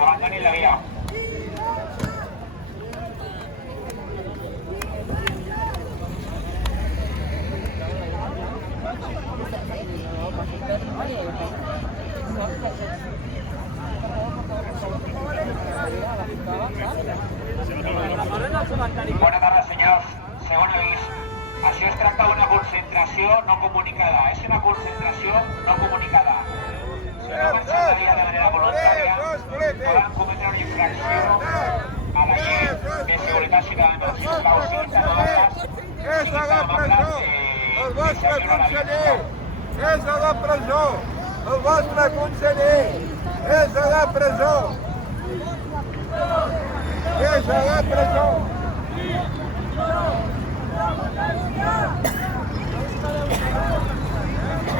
Abandonin la vía. Bona tarda, senyors. Segon avís. Això es tracta d'una concentració no comunicada. És una concentració no comunicada. Si no marxen de dia de manera voluntària, poden cometre una infracció a la llei de seguretat ciutadana. Si us plau, siguin tan amables, És a la presó, el vostre conseller! És a la presó! El vostre conseller! És a la presó! És a la presó!